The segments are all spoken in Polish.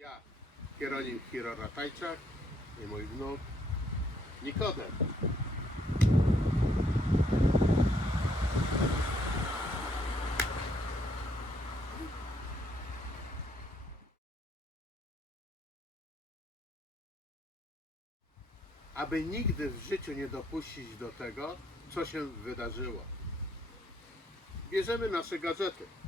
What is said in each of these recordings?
Ja, Hieronim Hiro Ratajczak i mój wnuk Nikodem. Aby nigdy w życiu nie dopuścić do tego, co się wydarzyło. Bierzemy nasze gadżety.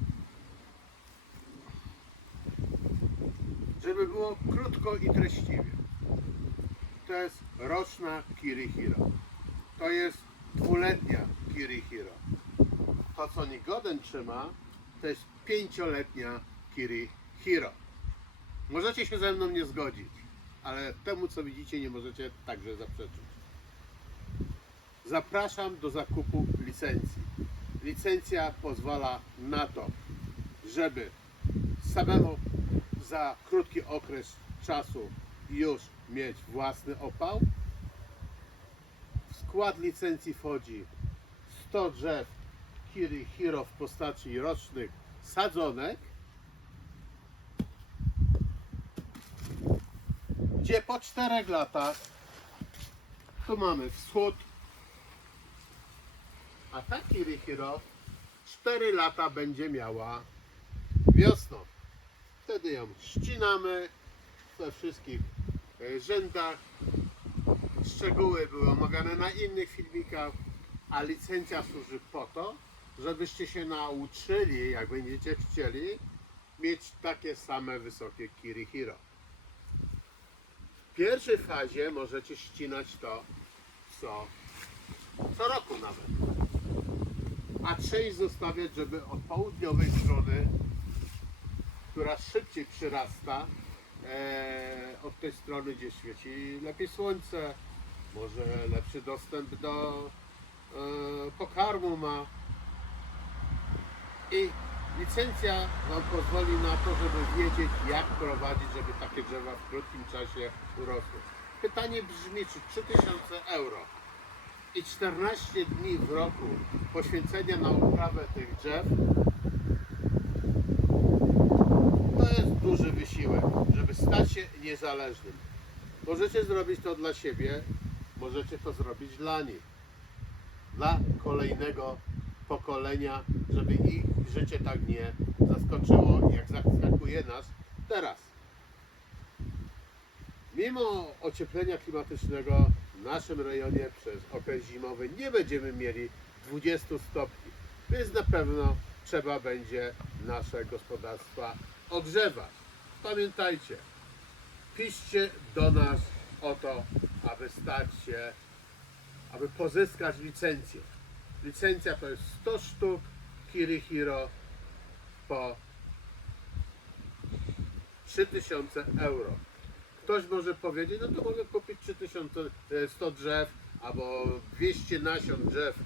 Żeby było krótko i treściwie. To jest roczna Kirihiro. To jest dwuletnia Kirihiro. To co Nigoden trzyma, to jest pięcioletnia Kirihiro. Możecie się ze mną nie zgodzić, ale temu co widzicie nie możecie także zaprzeczyć. Zapraszam do zakupu licencji. Licencja pozwala na to, żeby samemu za krótki okres czasu już mieć własny opał. W skład licencji wchodzi 100 drzew Kiri Hiro w postaci rocznych sadzonek, gdzie po 4 latach tu mamy wschód, a ta Kiri Hiro 4 lata będzie miała wiosną. Wtedy ją ścinamy we wszystkich e, rzędach. Szczegóły były omawiane na innych filmikach, a licencja służy po to, żebyście się nauczyli, jak będziecie chcieli, mieć takie same wysokie Kirihiro. W pierwszej fazie możecie ścinać to co, co roku nawet. A część zostawiać, żeby od południowej strony która szybciej przyrasta e, od tej strony, gdzie świeci lepiej słońce, może lepszy dostęp do e, pokarmu ma. I licencja Wam pozwoli na to, żeby wiedzieć, jak prowadzić, żeby takie drzewa w krótkim czasie urosły. Pytanie brzmi, czy 3000 euro i 14 dni w roku poświęcenia na uprawę tych drzew to jest wysiłek, żeby stać się niezależnym. Możecie zrobić to dla siebie, możecie to zrobić dla nich, dla kolejnego pokolenia, żeby ich życie tak nie zaskoczyło, jak zaskakuje nas teraz. Mimo ocieplenia klimatycznego w naszym rejonie przez okres zimowy nie będziemy mieli 20 stopni, więc na pewno trzeba będzie nasze gospodarstwa ogrzewać. Pamiętajcie, piszcie do nas o to, aby stać się, aby pozyskać licencję. Licencja to jest 100 sztuk Kirihiro po 3000 euro. Ktoś może powiedzieć, no to mogę kupić 3100 drzew albo 200 nasion drzew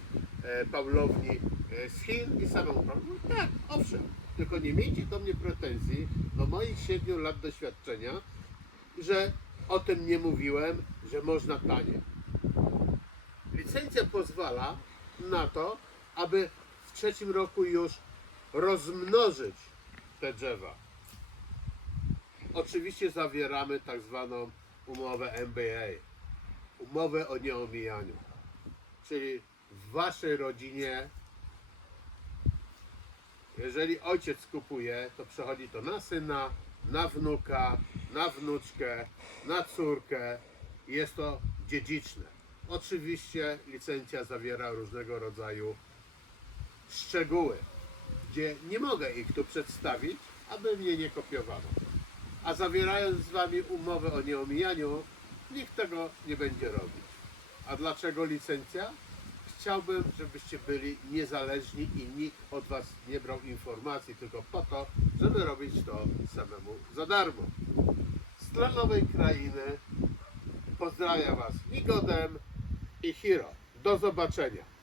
e, Paulowni e, z Chin i samą. No tak, owszem, tylko nie miejcie do mnie pretensji, do moich 7 lat doświadczenia, że o tym nie mówiłem, że można tanie. Licencja pozwala na to, aby w trzecim roku już rozmnożyć te drzewa. Oczywiście zawieramy tak zwaną umowę MBA, umowę o nieomijaniu. Czyli w waszej rodzinie, jeżeli ojciec kupuje, to przechodzi to na syna, na wnuka, na wnuczkę, na córkę. i Jest to dziedziczne. Oczywiście licencja zawiera różnego rodzaju szczegóły, gdzie nie mogę ich tu przedstawić, aby mnie nie kopiowano. A zawierając z Wami umowę o nieomijaniu, nikt tego nie będzie robił. A dlaczego licencja? Chciałbym, żebyście byli niezależni i nikt od Was nie brał informacji tylko po to, żeby robić to samemu za darmo. Z tlenowej krainy pozdrawiam Was Nigodem i Hiro. Do zobaczenia.